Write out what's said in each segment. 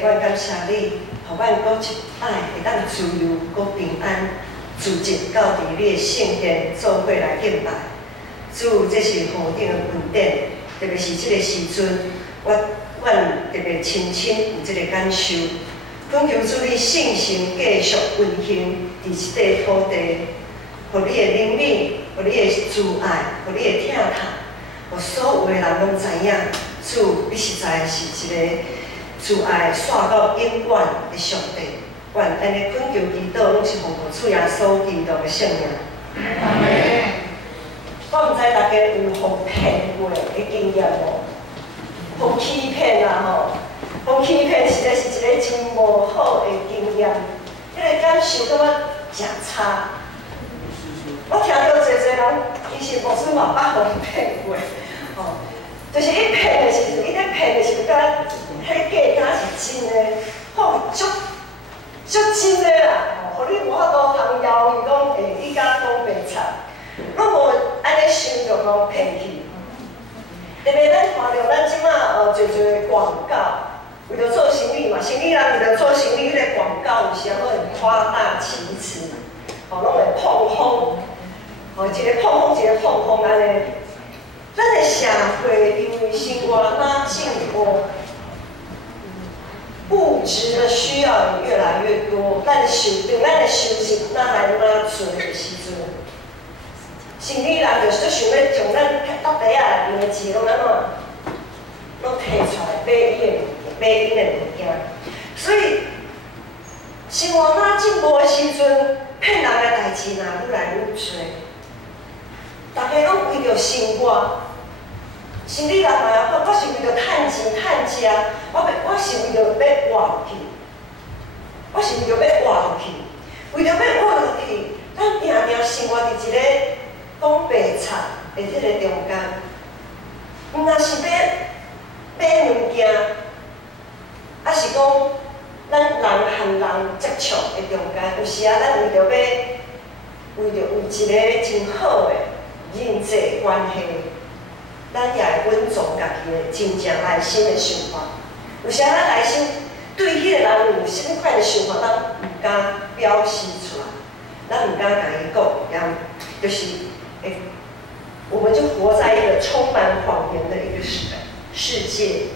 阮感谢你，互阮搁一摆会当自由、搁平安，自直到伫你的圣殿做伙来敬拜。主，这是何等的恩典！特别是这个时阵，阮特别深深有这个感受。恳求主你信心继续运行伫这块土地，互你的灵力，互你的慈爱，互你的疼痛，互所有的人拢知影，主你实在是一个慈爱煞到永远的上帝。愿安尼恳求祈祷，拢是奉主耶稣基督的圣名。我毋知大家有互骗过的经验无？互欺骗啊吼！互欺骗实在是一个真无好的经验，迄个感受感觉真差。我听到侪人其实无算嘛捌互骗过，吼，就是伊骗的时阵，伊咧骗的时阵，敢迄假敢是真的，吼，足真的啦，吼，互你无法度通犹豫讲，伊敢讲白贼。我无安尼想着讲骗去，特别咱看到咱即马侪广告，为着做生意嘛，生意人为着做生意，迄个广告有时啊，拢会夸大其词，吼，拢会碰风，吼，一个碰风，一个碰风安尼。咱的社会因为生活哪进步，物质的需要也越来越多，咱的收入哪来哪做的时阵。生理人就是想要将咱到底啊里面的钱拢安怎，拢摕出来买因的物件，所以生活哪进步的时阵，骗人的代志哪愈来愈多。大家拢为着生活，生理人嘛也讲，我是为着趁钱趁食，我是为着要活落去，我是为着要活落去，为着要活落去，咱定定生活伫一个讲白贼的迄个中间，毋若是要买物件，还是讲咱人和人接触的中间，有时啊，咱为着有一个真好的人际关系，咱也会稳重家己的真正内心的想法。有时啊，咱内心对迄个人有啥物款的想法，咱毋敢表示出来，咱毋敢甲伊讲，就是我们就活在一个充满谎言的一个世界。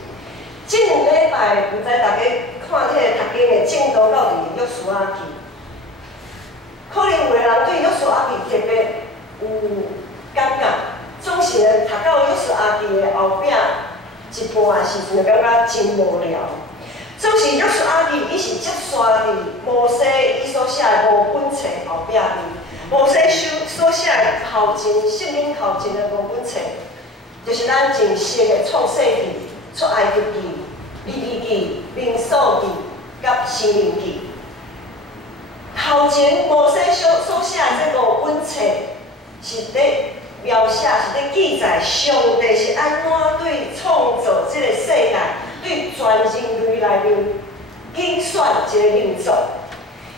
这两礼拜，唔知大家看迄个读经的正道到底约书亚记，可能有的人对约书亚记特别有感觉，总是读到约书亚记的后壁一半时阵，就感觉真无聊。总是约书亚记，伊是接续伫摩西伊所写的五本册后壁哩。摩西所写的头前圣经头前的五本册，就是咱正式的创世记、出埃及记、利未记、民数记、甲申命记。头前摩西所写的这五本册，是咧描写，是咧记载上帝是安怎对创造这个世界，对全人类来面竞选一个民族，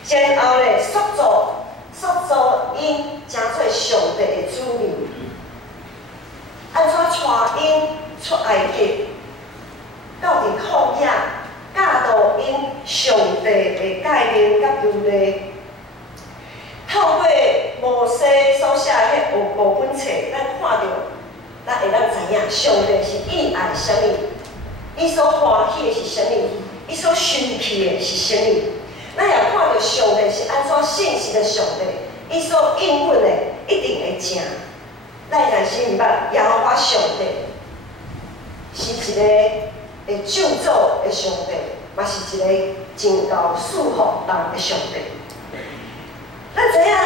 然后咧塑造因成做上帝的子民，安怎带因出埃及，到伫旷野教导因上帝的概念甲律例。透过摩西所写的五本册，咱看到，咱会当知影上帝是意爱啥物，伊所欢喜的是啥物，伊所生气的是啥物。咱也看到上帝是安怎信实的上帝，伊所应允的一定会成。咱若是毋捌耶和华上帝是一个会救助的上帝，嘛是一个真够束缚人的上帝。咱知影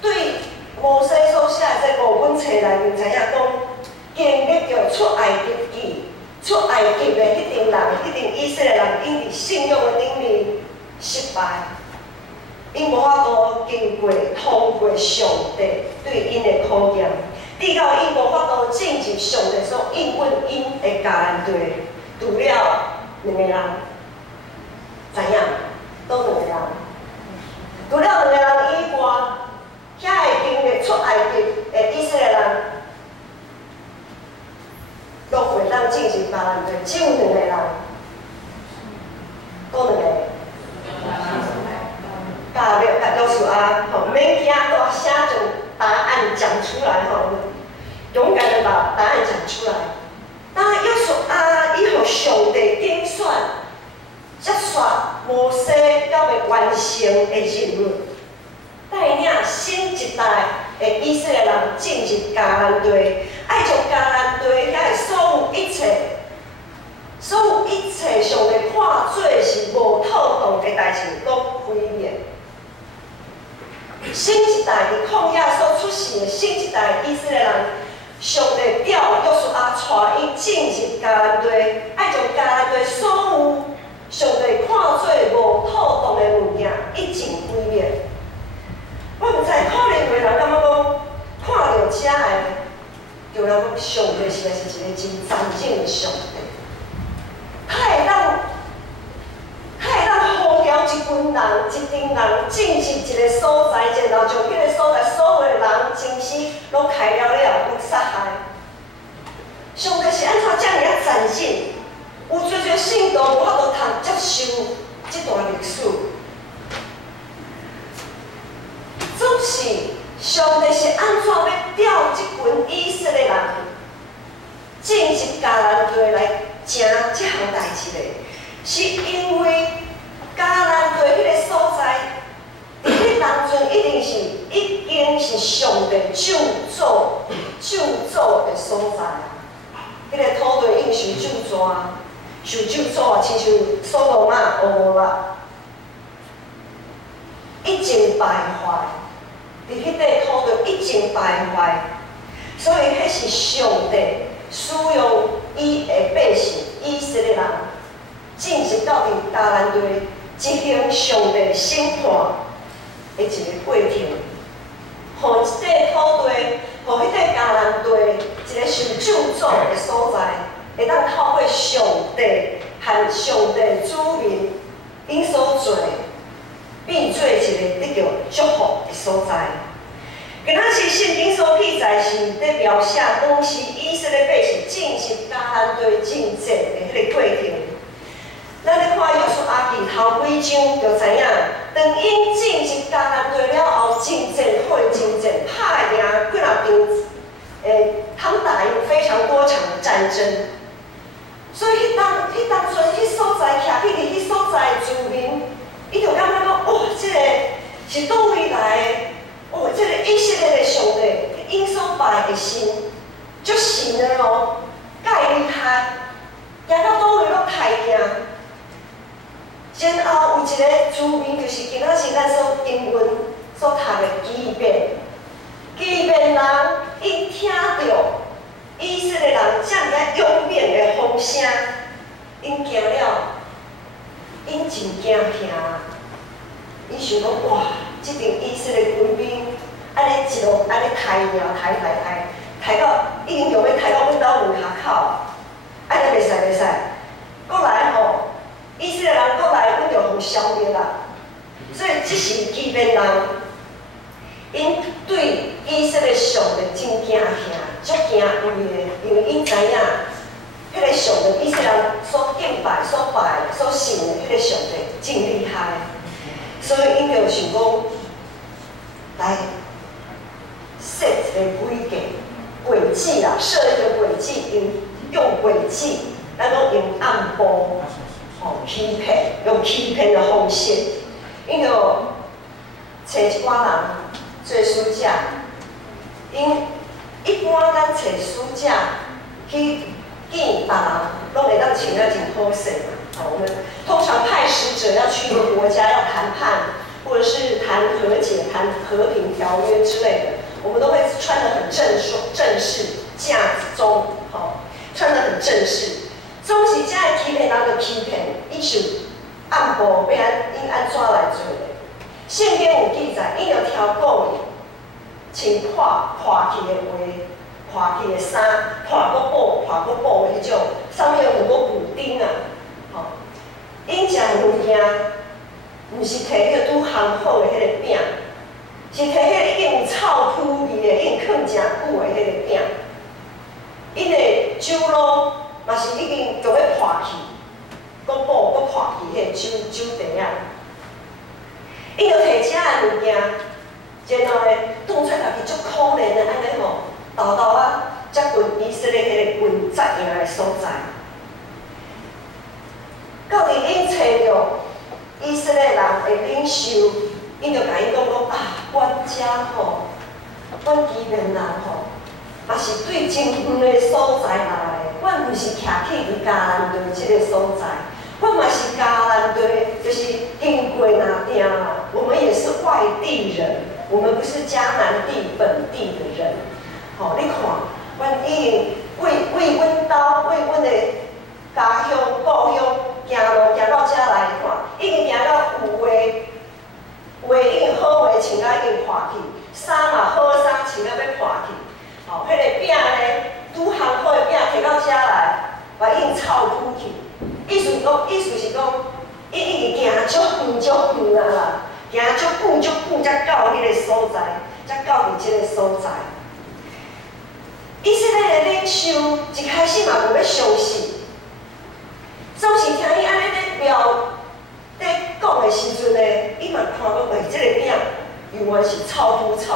对摩西所写的这五本册内面，知影讲经历着出埃及记、出埃及的迄群人，迄群以色列人，因伫信仰的顶面失败，因无法度经过通过上帝对因的考验，直到因无法度进入上帝所应允因的迦南地，除了两个人，知影？倒两个人？除了两个人以外，遐会经历出埃及的以色列人，都袂当进入迦南地，只有两个人。吧，免惊，大声将答案讲出来，勇敢的把答案讲出来。当约束啊，伊互上帝点选，接续摩西到要完成的任务，带领新一代的以色列人进入迦南地，爱将迦南地遐的所有一切。所有一切上帝看做是无妥当的代志，拢毁灭。新一代伫旷野所出世的新一代以色列人，上帝调约书亚带伊进入迦南地，爱将迦南地所有上帝看做无妥当的物件，一尽毁灭。我毋知可能有人感觉讲，看到遮的，就人讲上帝实在是一个真残忍的上帝。他会当呼召一群人、一群人进入一个所在，然后将迄个所在所有的人、真实拢开了，拢杀害。上帝是安怎遮尔残忍？有侪信徒无法度通接受这段历史。总是上帝是安怎要调这群以色列人进入迦南地来？成这项代志嘞，是因为迦南地迄个所在，伫迄当阵已经是上帝救赎的所在啊！迄个土地应受咒诅啊，受咒诅啊，亲像所罗门、蛾摩拉，已经败坏，伫迄块土地已经败坏，所以迄是上帝使用伊的百姓以色列人进入到伫迦南地，执行上帝审判的一个过程，互一块土地，互迄块迦南地一个受咒诅的所在，会当透过上帝和上帝子民因所做，变做一个得到祝福的所在。今仔日圣经所记载是在描写当时以色列百姓进入迦南地征战的迄个过程。咱咧看约书亚记头几章就知影，当因进入迦南地了后，征战好的征战，拍赢几若场，他们打赢非常多场的战争。所以迄当阵迄所在徛伫迄所在的居民，伊就感觉讲，哇，这个是倒位来的？哦，这个以色列的上帝因所拜的神，足神的哦，介厉害，行到倒位拢刣赢。然后有一个居民，就是今仔日咱所英文所读的基遍人，因听到以色列人这样勇猛的风声，因惊了，因真惊吓，因想讲哇！这阵以色列军兵，安尼一路安尼抬到已经用要抬到阮兜门口，安尼袂使。国来吼，以色列人国来，阮就互消灭啦。所以这是基遍人，因对以色列上帝真惊吓，足惊畏的，因为因知影，迄个上帝以色列人所敬拜、所拜、所信的迄个上帝真厉害。所以因就想讲，来设一个轨迹啦，设一个轨迹，用轨迹，咱讲用暗部，欺骗，用欺骗的方式，因就找一寡人做使者，因一般咱找使者去见别人，拢会当穿得真好势嘛。我们通常派使者要去一个国家要谈判，或者是谈和解、谈和平条约之类的，我们都会穿得很正式，架子中，穿得很正式。总是这个欺骗人就欺骗，伊就暗部要因安怎来做的？圣经有记载，伊就挑讲穿破去的话、破去的衫、破个布的迄种，上面有很多补丁啊。因食物件，毋是摕迄个拄烘好的迄个饼，是摕迄个已经有臭扑味的、已经放诚久的迄个饼。因的酒炉嘛是已经就要破去，搁破去迄个酒底啊。因就摕遮的物件，然后咧，当出家己足可怜的安尼吼，豆豆啊，才进以色列迄个军扎营的所在。到伫因找着以色列人的领袖，因就甲伊讲啊，阮遮吼，阮基遍人吼，嘛是对真远的所在来的，阮毋是徛起伫迦南地即个所在。 我嘛是迦南地，就是经过那地嘛。我们也是外地人，我们不是迦南地本地的人。好，你看，阮已经为阮兜，为阮的家乡、故乡行路行到遮来，你看，已经行到有的已经好的穿到已经破去，衫嘛好衫穿到要破去。哦，迄个饼咧，拄烘好的饼摕到遮来，嘛已经臭枯去。 意思是讲，伊已经行足远啊啦，行足远，才到迄个所在，才到伫即个所在。以色列的领袖一开始嘛无要相信，总是听伊安尼咧讲的时阵咧，伊嘛看到喂，即个饼原来是臭扑吼。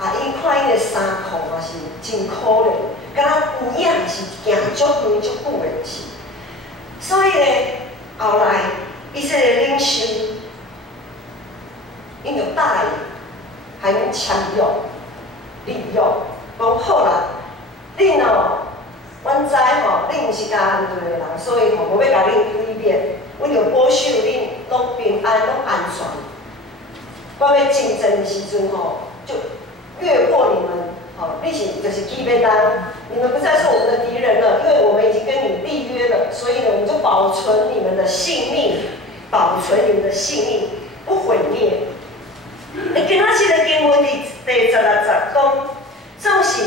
啊，伊看伊的衫裤嘛是真可怜，敢若有影是行足远的是。 所以咧，后来以色列领袖，因就答应，还用签约、立约，讲好啦，恁哦，阮知吼，恁毋是迦南地的人，所以吼，无要甲恁毁灭，阮就保守恁拢平安、拢安全。我要竞争的时阵吼，就越过你们。 好，你就是基遍人，你们不再是我们的敌人了，因为我们已经跟你立约了，所以呢，我们就保存你们的性命，不毁灭。你今仔日的经文第16节讲，总是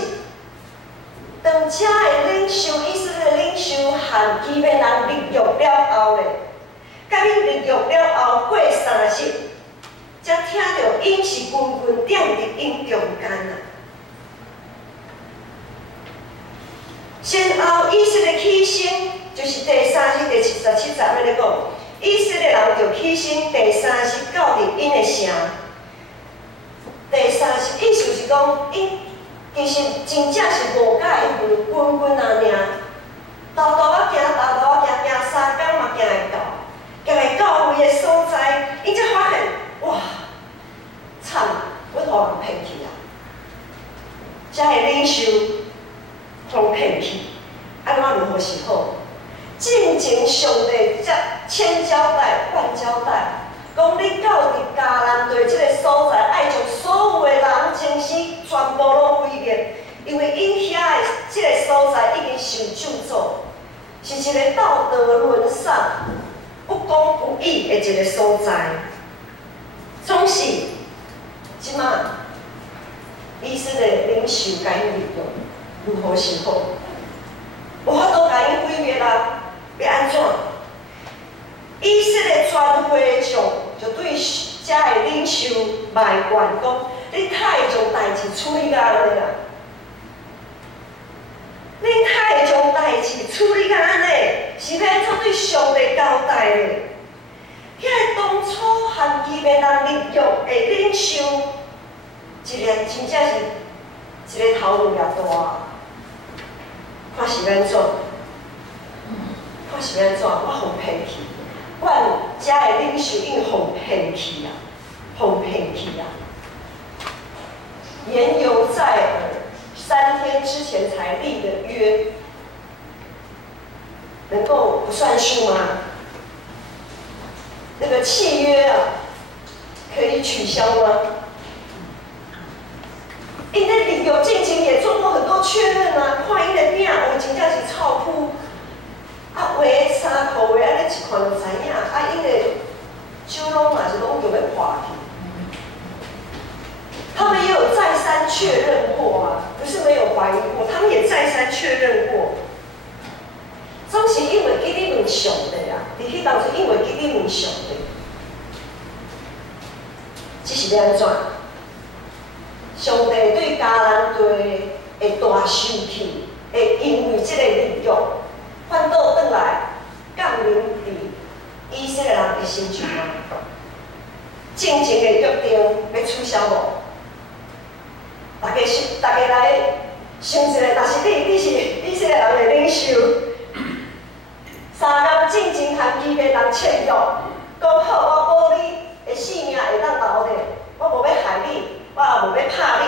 当遮的领袖，以色列的领袖和基遍人立约了后咧，甲因立约了后过30，才听到因是军踵伫因中间啊。 先后以色列起身，就是第30、第17节安尼讲，以色列人就起身，第30到伫因的城。第30意思是讲，因其实真正是无甲伊分滚啊尔，豆豆仔行3天嘛行会到位的所在，伊才发现，哇，惨啊，阮互人骗去啊！遮个领袖。 互骗去，安怎如何是好？进前上帝则千交代万交代，讲你到伫迦南地即个所在，爱将所有的人情绪全部拢毁灭，因为因遐的即个所在已经受咒诅，是一个道德沦丧、不公不义的一个所在。总是即马以色列领袖甲因立约。 如何是好？无法度甲因毁灭啦，要安怎？以色列全会众就对遮个领袖埋怨讲：你太会将代志处理甲安尼啦！你太会将代志处理甲安尼，是要安怎对上帝交代咧？遐个当初和基遍人立约的领袖，一个真正是一个头路掠大。 看是安怎？看是安怎？我互骗去，阮遮的领袖已经互骗去啊，互骗去啊！言犹在耳，3天之前才立的约，能够不算数吗？那个契约啊，可以取消吗？ 因咧旅游进前也做过很多确认啊，看因的饼，哦，真正是臭扑，啊，画衫裤画安尼一看就知影，啊，因的酒拢嘛是拢叫要破去。他们也有再三确认过啊，不是没有怀疑过，他们也再三确认过。总是因为记你问上帝啊，伫迄当中因为记你问上帝，这是要安怎？ 上帝对迦南地的大生气，会因为这个立约，反倒转来降临伫以色列人的心上啊！进前的约定要取消无？大家来想一下，若是你是以色列人的领袖，3年进前和基遍人签约，讲好我保你的性命会当留着，我无要害你，我也无要拍你。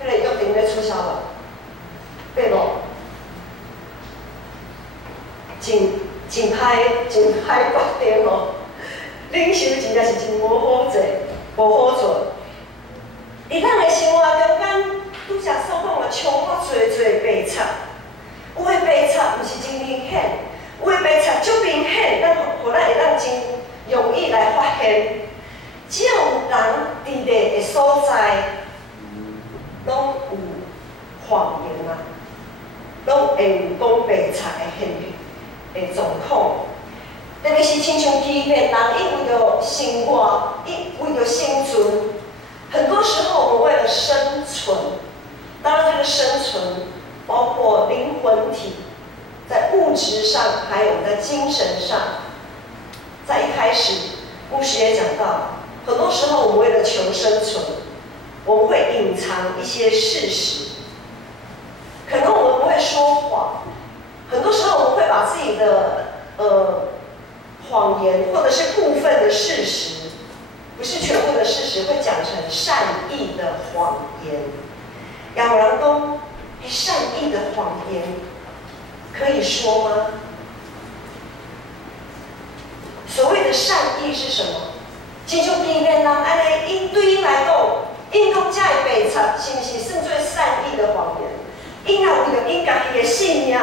迄个约定要取消无？对无？真歹决定哦！领袖真正是真无好做，无好做。伫咱的生活中间，拄则所讲的充满侪白贼，有的白贼毋是真明显，有的白贼足明显，咱互咱会当真容易来发现。只要有人伫个所在，拢有谎言啊，拢会有讲白贼的现象。的状况，特别是亲像基遍人，因为着生活，为着生存，很多时候我们为了生存，当然这个生存包括灵魂体，在物质上，还有在精神上。在一开始，牧师也讲到，很多时候我们为了求生存，我们会隐藏一些事实，可能我们不会说谎。很多时候，我们会把自己的谎言，或者是部分的事实，不是全部的事实，会讲成善意的谎言。有人讲，善意的谎言可以说吗？所谓的善意是什么？亲像基遍人安尼，因对因来讲，因讲这的白贼，是不是算作善意的谎言？因也为着因家己的性命。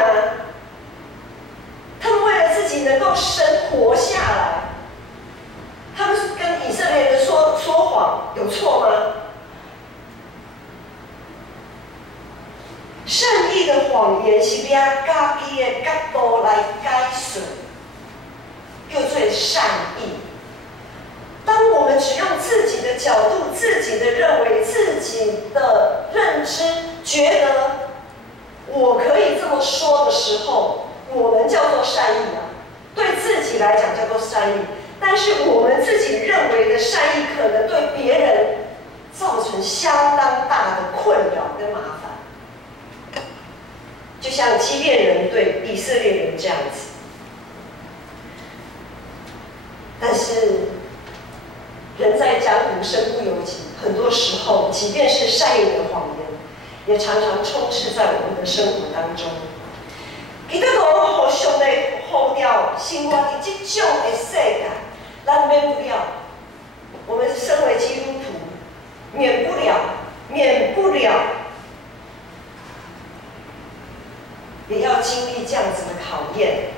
他们为了自己能够生活下来，他们是跟以色列人说谎，有错吗？善意的谎言是以家己的角度来解释，叫做善意。当我们只用自己的角度、自己的认为、自己的认知，觉得我可以这么说的时候，我们叫做善意啊，对自己来讲叫做善意，但是我们自己认为的善意，可能对别人造成相当大的困扰跟麻烦。就像基遍人对以色列人这样子，但是人在江湖身不由己，很多时候，即便是善意的谎言，也常常充斥在我们的生活当中。基督徒互相的呼召，生活伫这种的世界，咱免不了。我们身为基督徒，免不了，也要经历这样子的考验。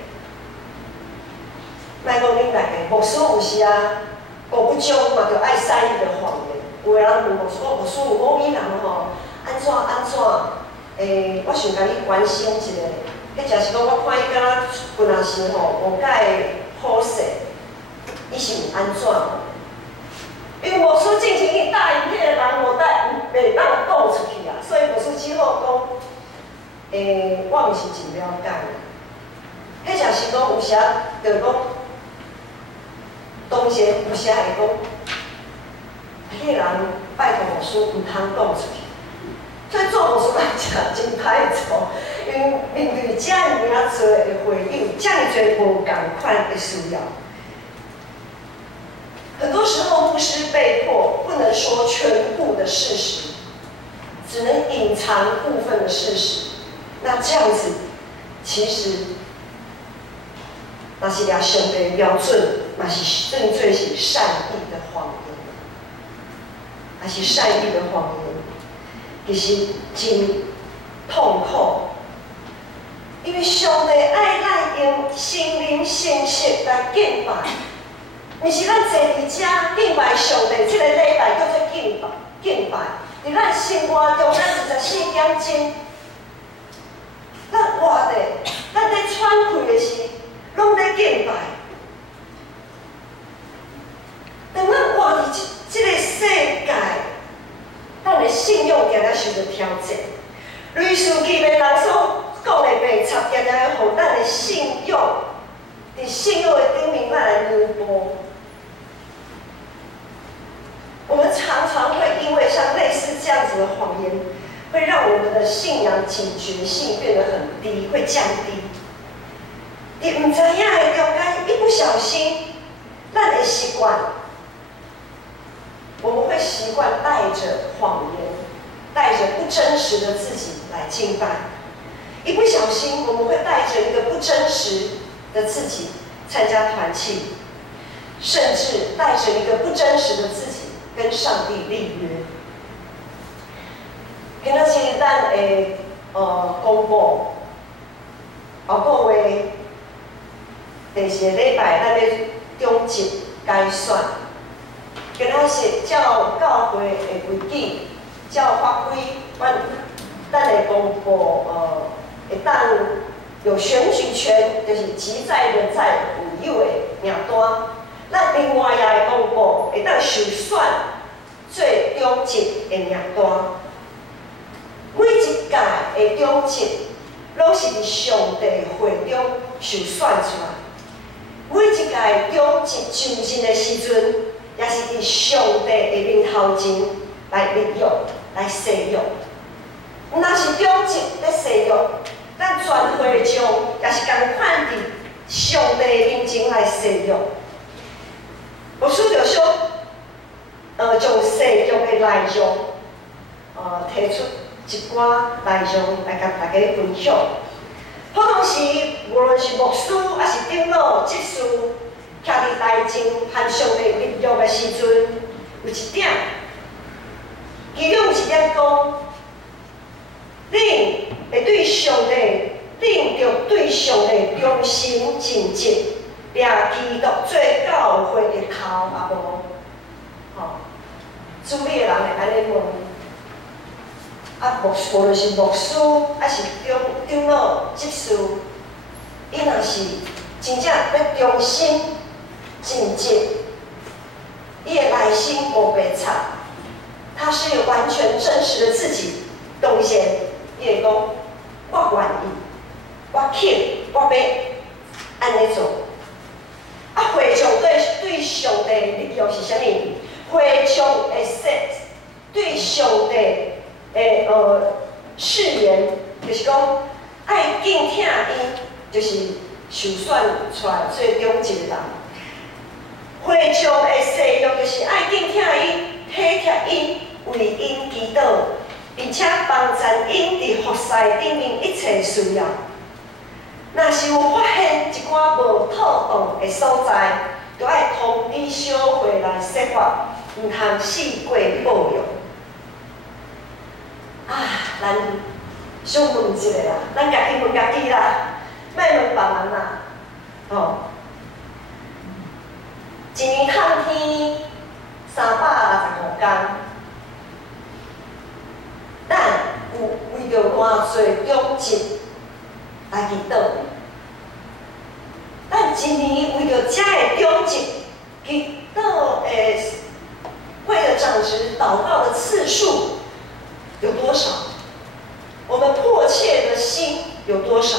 莫讲恁大家，牧师有时啊，过不中嘛，就爱善意的谎言。有个人问牧师，牧师有某人吼，安怎？我想甲你关心一下。迄真是讲，我看伊敢若本来是吼无介好势，伊是有安怎？因为牧师进前去答应迄个人，袂当讲出去啊，所以牧师只好讲，我毋是真了解。迄真是讲有时就讲，当时有时会讲，迄个人拜托牧师毋通讲出去。所以做牧师来讲真歹做，因为面对这样多的回应，这样多无共款的需要，很多时候牧师被迫不能说全部的事实，只能隐藏部分的事实。那这样子，其实那是俩上帝的标准，那是算做是善意的谎言，那是善意的谎言。其实真痛苦，因为上帝爱咱用心灵信息来敬拜，毋是咱坐伫遮敬拜上帝，这个礼拜叫做敬拜。伫咱生活中，咱24点钟，咱活的，咱在喘气的时，拢在敬拜。当咱活伫这个世界，咱的信用常常受到挑战，类似基遍人所讲的白贼，常常互咱的信用伫伫信仰的顶面咱来扭步。我们常常会因为像类似这样子的谎言，会让我们的信仰警觉性变得很低，会降低。你唔知影的中间，一不小心，咱的习惯，我们会习惯带着谎言，带着不真实的自己来敬拜。一不小心，我们会带着一个不真实的自己参加团契，甚至带着一个不真实的自己跟上帝立约。今仔日咱会公布后个月第4个礼拜，咱要中级改选。今仔是照教会的规矩，照法规，咱会公布会当有选举权，就是即在人在有有的名单。咱另外也会公布会当受选最中级的名单。每一届的中级，拢是伫上帝会中受选出来。每一届中级就任的时阵，也是伫上帝的面头前来立约、来誓约。若是中级咧誓约，咱全会众也是共款伫上帝的面前来誓约。牧师就想，将誓约的内容，提出一寡内容来甲大家分享。好同时，无论是牧师还是长老、执事，徛伫台前和上帝立约的时阵，有一点，其中有一点讲，恁会对上帝，恁着对上帝忠心尽职，掠基督做教会的头啊无？吼，主理的人会安尼问。无论是牧师，还是长老、执事，伊若是真正要忠心尽职，伊的内心无白插，他是有完全真实的自己，当然，伊会讲，我愿意，我肯，我要安尼做。会众对上帝的立约是啥物？会众会说对上帝。誓言就是讲爱敬听伊，就是受选出来做中级的人。会众的誓约就是爱敬听伊、体贴伊、为因祈祷，并且帮助因伫服侍顶面一切需要。若是有发现一寡无妥当的所在，就爱通知小会来说法，唔通四过保育。咱想问一个啦，咱家己问家己啦，莫问别人啦。一年探天365天，咱有为着偌侪中级来祈祷。咱一年为着遮个中级祈祷为了长值祷告的次数有多少？我们迫切的心有多少？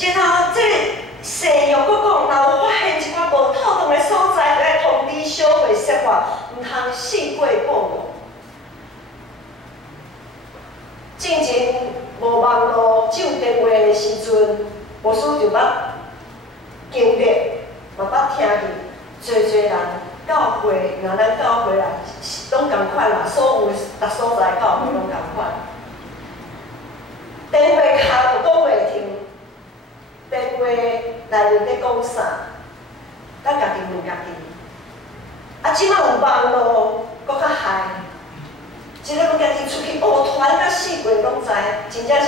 然后这誓约佫讲，若有发现一寡无妥当的所在，就要通知小会说法，唔通四过保育。之前无网络只有电话的时阵，牧师就捌经历，嘛捌听见，侪人教会，若咱教会啦，拢共款啦，所有逐所在教会拢共款。电话卡有讲袂听，电话内面咧讲啥，咱家己问家己。即摆有网络，佫较害。一个家己出去学团，甲四过拢知，真正是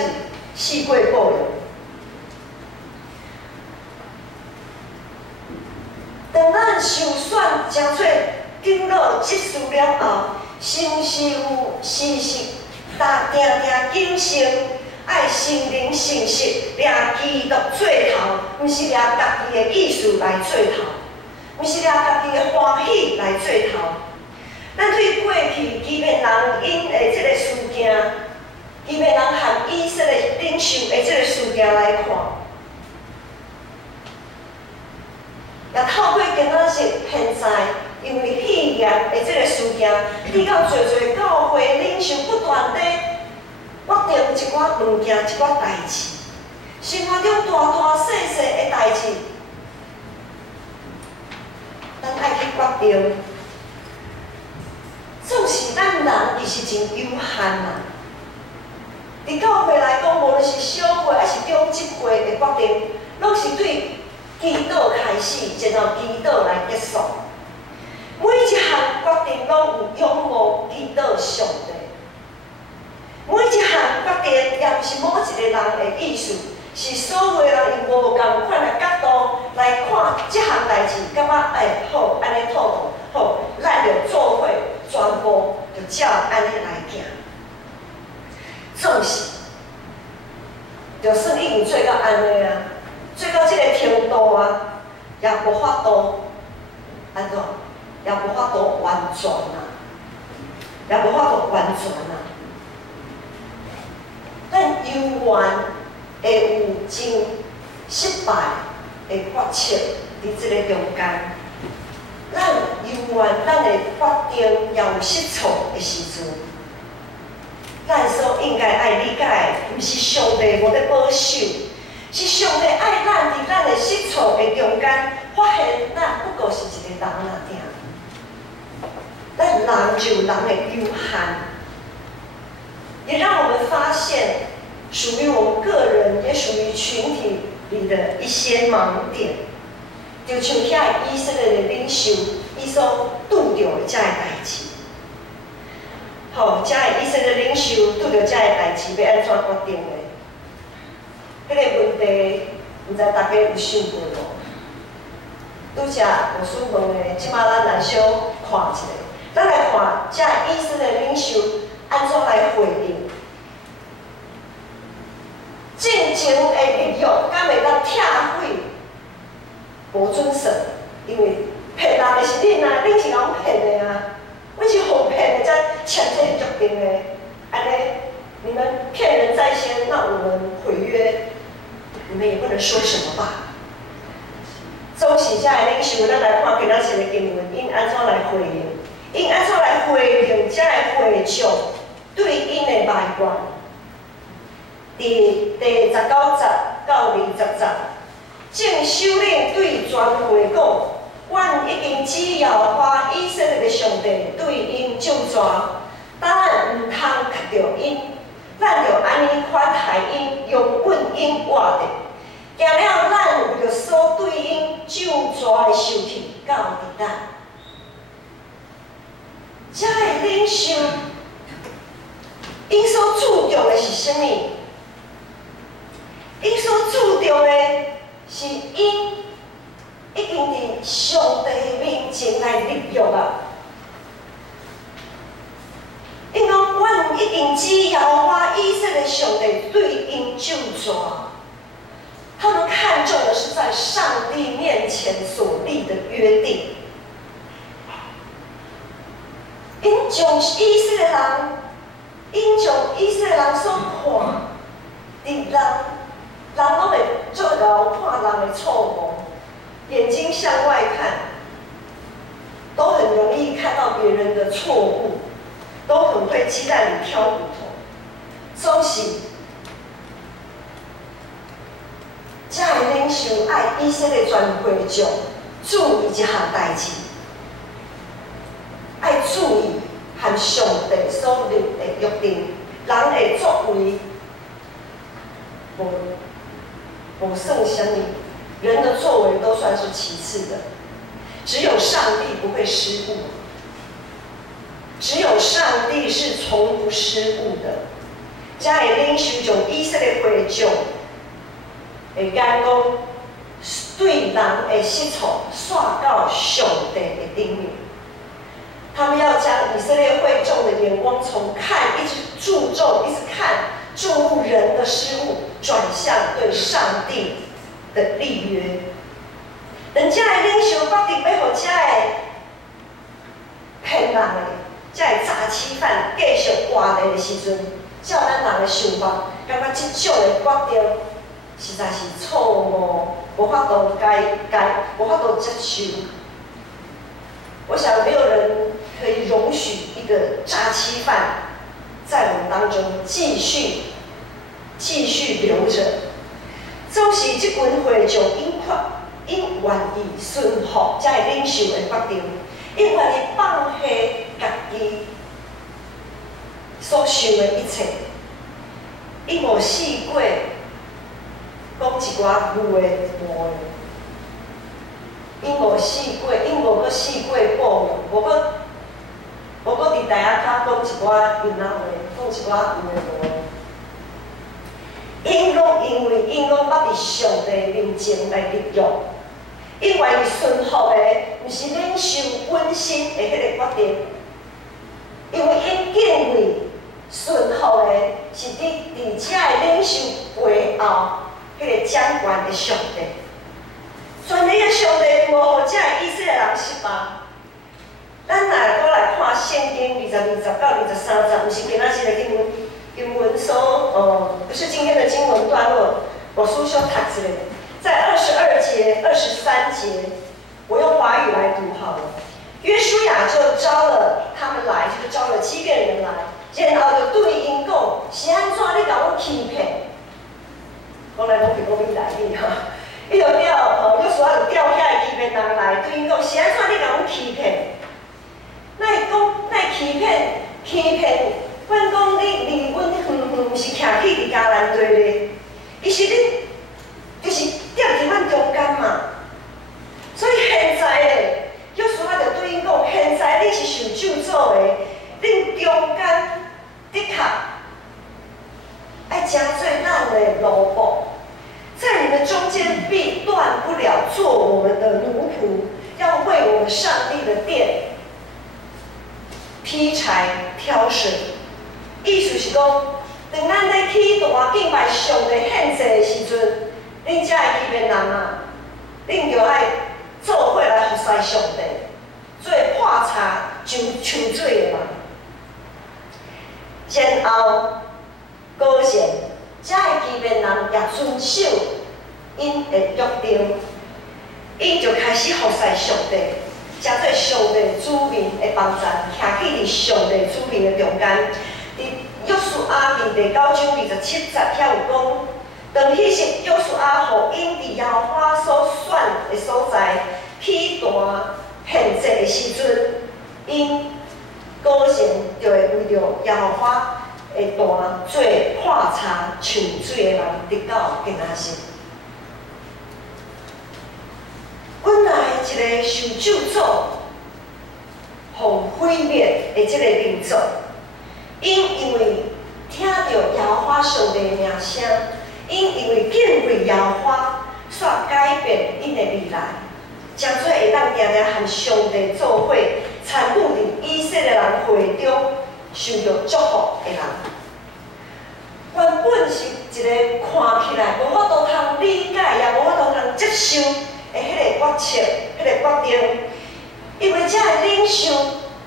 四过保育。当咱受选真做长老执事了后，是毋是有时时定定谨慎，爱心灵诚实，掠基督做头，毋是掠家己的意思来做头，毋是掠家己的欢喜来做头。咱对过去基遍人因的这个事件，基遍人和以色列领袖的这个事件来看，也透过今仔日现在，因为肺炎的这个事件，你到侪侪教会领袖不断地决定一寡物件、一寡代志，生活中大大小小的代志，咱爱去决定。总是咱人伊是真有限啊。伫教会来讲，无论是小会还是中级会的决定，拢是对祈祷开始，然后祈祷来结束。每一项决定拢有拥护祈祷上帝。每一项决定也毋是某一个人的意思，是所有人用无共款的角度来看这项代志，感觉好，安尼妥当，好，咱就做伙全部就照安尼来行。总是，就算已经做到安尼啊，做到这个程度啊，也无法度安怎，也无法度完全啊，也无法度完全啊。咱永远会有真失败的决策伫这个中间，咱永远咱的决定也有失错的时阵。咱所应该爱理解，毋是上帝无咧保守，是上帝爱咱伫咱的失错的中间，发现咱不过是一个人而已。咱人就人的有限，也让我们发现属于我们个人，也属于群体里的一些盲点。就像遐以色列的领袖，伊所拄着的遮个代志。遮个以色列领袖拄着遮个代志，要安怎决定的？迄个问题，毋知大家有想过无？拄则无所问的，即马咱来小看一下，咱来看遮个以色列领袖安怎来回应。战争的力量敢会当拆毁无准绳？因为骗人的是恁啊，恁是人骗的啊。阮是互骗的，才签这个约定的。安尼，你们骗人在先，那我们毁约，你们也不能说什么吧？总是遮个领袖，咱来看今仔日的经文，因安怎来回应？因安怎来回应遮个会众对因的埋怨？伫第19节到20节，正首领对全会讲。阮已经只要花以色列的上帝对因救助，咱毋通克着因，咱就安尼款待因，用稳因活着。行了，咱为着所对因救助的受气到伫咱。遮个领袖，因所注重的是啥物？因所注重的是因。已经伫上帝面前来立约啊！因讲，阮已经只要花以色列上帝对因救助，他们看重的是在上帝面前所立的约定。因将以色列人，因将以色列人所看，伫人拢会做牢看人的错误。眼睛向外看，都很容易看到别人的错误，都很会鸡蛋里挑骨头。总是，遮个领袖爱以色列全会众注意一项代志，爱注意和上帝所立的约定，人的作为无算啥物。人的作为都算是其次的，只有上帝不会失误，只有上帝是从不失误的。遮个领袖从以色列会众会讲讲对人的失错甩到上帝的顶面，他们要将以色列会众的眼光从看一直注重、一直看注目人的失误，转向对上帝的立约。人遮个领袖决定要互遮个骗人的、遮个诈欺犯继续活下的时阵，照咱人的想法，感觉即种的决定实在是错误，无法度无法度接受。我想没有人可以容许一个诈欺犯在我们当中继续留着。总是这群会众因愿意顺服才会领袖的决定，因愿意放下家己所想的一切，因无试过讲一寡有诶无诶，因无试过，因无搁试过报应，无搁伫台下骹讲一寡冤枉话，讲一寡有诶无诶。因讲捌伫上帝面前来立约，因为伊顺服的，毋是领袖本身的迄个决定，因为因敬畏顺服的是伫遮的领袖背后，迄个掌权的上帝。全能的上帝无互遮的以色列人失望。咱若搁来看圣经22到23章，毋是今仔日的经文不是今天的经文段落，我书修读一下，在22节、23节，我用华语来读好了。约书亚就招了他们来，就是招了基遍人来，然后就对因讲：是安怎你甲我欺骗？讲来讲去讲你来哩哈，伊就约书亚就调遐基遍人来，对因讲：是安怎你甲我欺骗？那欺骗？阮讲你离阮毋是徛起伫迦南地咧，伊是你就是踮伫阮中间嘛。所以现在咧，约书亚就对因讲：现在你是受咒诅的，恁中间的确爱加最咱的奴仆，在你们中间必断不了做我们的奴仆，要为我们上帝的殿劈柴挑水。意思是讲，当咱咧去大敬拜上帝献祭的时阵，恁遮的基遍人啊，恁就爱做伙来服侍上帝，做破柴就抽水的人。然后，果然，遮的基遍人也遵守因的约定，因就开始服侍上帝，成做上帝子民的帮助，徛起伫上帝子民的中间。伫约书亚记第9章27节遐有讲，当迄时约书亚互因伫耶和华所选的所在起坛献祭的时阵，因果然就会为着耶和华的坛做破柴抢水的人，直到今仔日。本来一个受咒诅、互毁灭的即个民族。因为听到耶和华上帝的名声，因为敬畏耶和华，煞改变因的未来，真做会当定定和上帝做伙，参与伫以色列人会中受到祝福的人。原本是一个看起来无法度通理解，也无法度通接受的迄个决策、迄个决定，因为遮的领袖、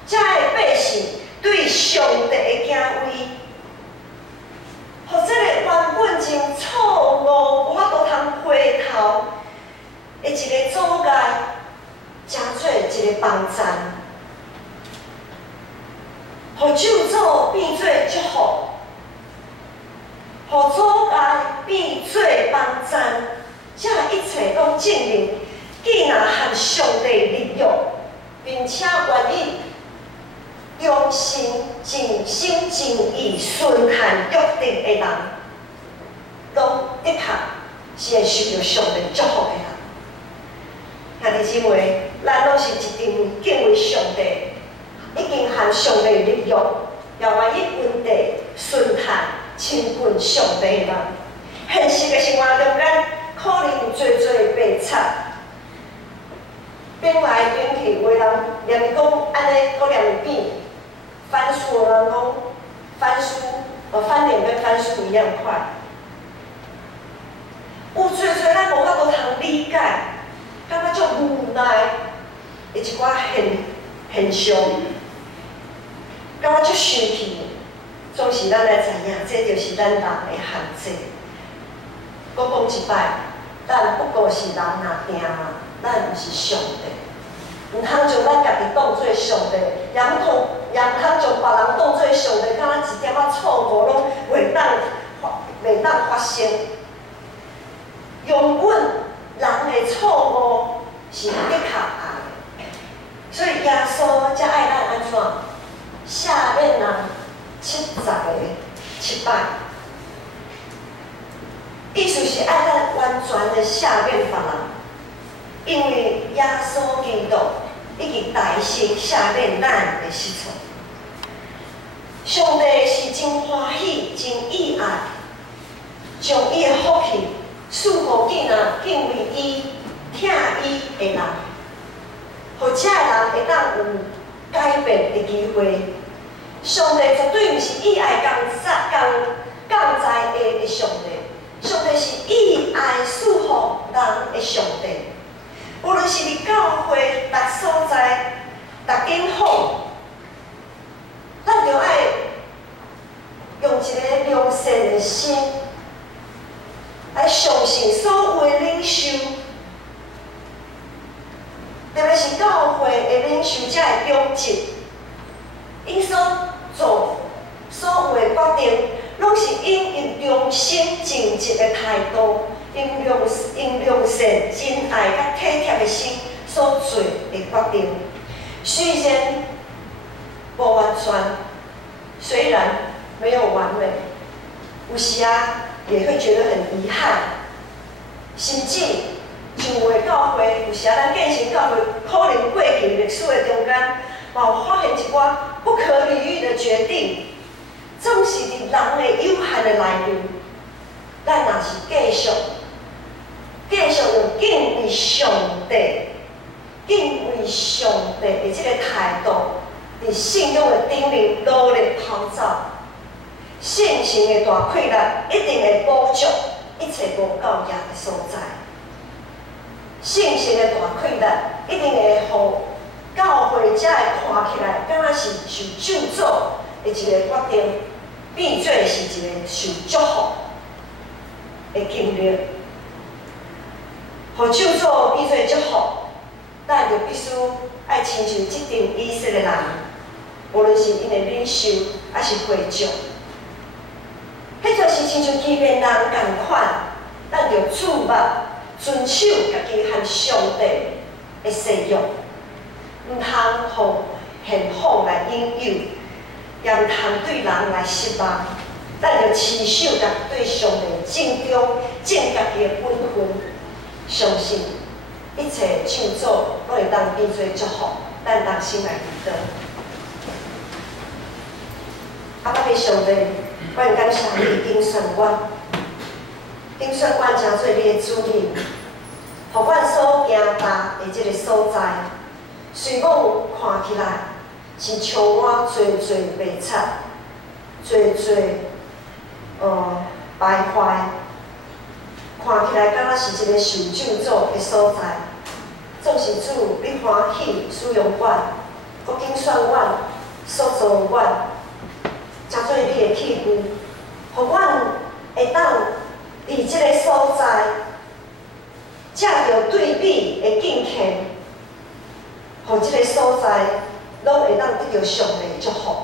遮的百姓。对上帝的敬畏，互这个原本真错误、无法度通回头的一个阻碍，成做一个帮助，互咒诅变做祝福，互阻碍变做帮助，这一切拢证明，既然和上帝立约，并且愿意。用心、尽心、尽意顺谈约定的人，拢的确是会受到上帝祝福的人。兄弟姊妹，咱拢是一定敬畏上帝，已经和上帝立约，也愿意稳地顺谈亲近上帝的人。现实的生活中间，可能有最白贼，变来变去，有的人念讲安尼，搁念变。翻书的人讲，翻脸跟翻书一样快。有最咱无法度通理解，感觉足无奈的一寡现象，感觉足生气。总是咱来知影，这就是咱人的限制。搁讲一摆，咱不过是人若定啊，咱毋是上帝，毋通将咱家己当做上帝，也毋通将别人当做上帝，敢若一点仔错误拢袂当发生。永远人的错误是的确爱，所以耶稣才爱咱安怎赦免人70个7摆，意思是爱咱完全的赦免别人，因为耶稣基督已经大身赦免咱的失错。上帝是真欢喜、真意爱，将伊的福气赐予囝仔敬畏伊、疼伊的人，互遮个人会当有改变的机会。上帝绝对毋是以爱降灾的上帝，上帝是以爱赐予人的上帝。无论是伫教会、逐所在、逐间房，咱着爱用一个良善的心来相信所有的领袖，特别是教会的领袖才会忠直，因所做所有的决定，拢是因良心正直的态度，因良善、真爱甲体贴的心所做的决定。虽然无完全，虽然没有完美，有时也会觉得很遗憾，甚至像有的教会，有时咱建成教会可能过去历史的中间，也有发现一寡不可理喻的决定，总是伫人的有限的内面，咱若是继续用敬畏上帝的这个态度，伫信仰的顶面努力跑走。信心的大溃烂一定会补足一切无够业的所在。信心的大溃烂一定会互教会才会看起来，敢若是受咒诅的一个决定，变做是一个受祝福的经历。互咒诅变做祝福，咱就必须爱亲像即阵以色列人，无论是因的领袖还是会众。迄就是亲像欺骗人共款，咱着注目、遵守家己和上帝的誓约，毋通互现况来引诱，也毋通对人来失望。咱着持守甲对上帝正中，正家己的本分，相信一切咒诅拢会当变做祝福，咱当心来祈祷。阿爸的上帝。阮感谢你拣选阮，拣选阮成做你的主人，互阮所行踏的这个所在，虽讲看起来是充满侪袂惨，侪败坏，看起来敢若是一个受咒诅的所在，总是主你欢喜使用阮，搁拣选阮，塑造阮。成做你的器具，互阮会当伫即个所在，借着对比的敬虔，互即个所在拢会当得到上帝的祝福。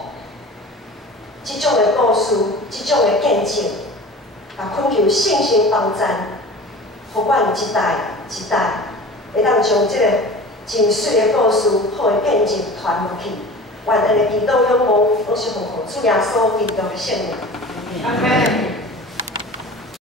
即种的故事，即种的见证，也恳求信心帮助，互阮一代一代会当将即个真水的故事、好的见证传落去。愿咱的祈祷仰望，拢是奉主耶稣基督的圣名。阿门。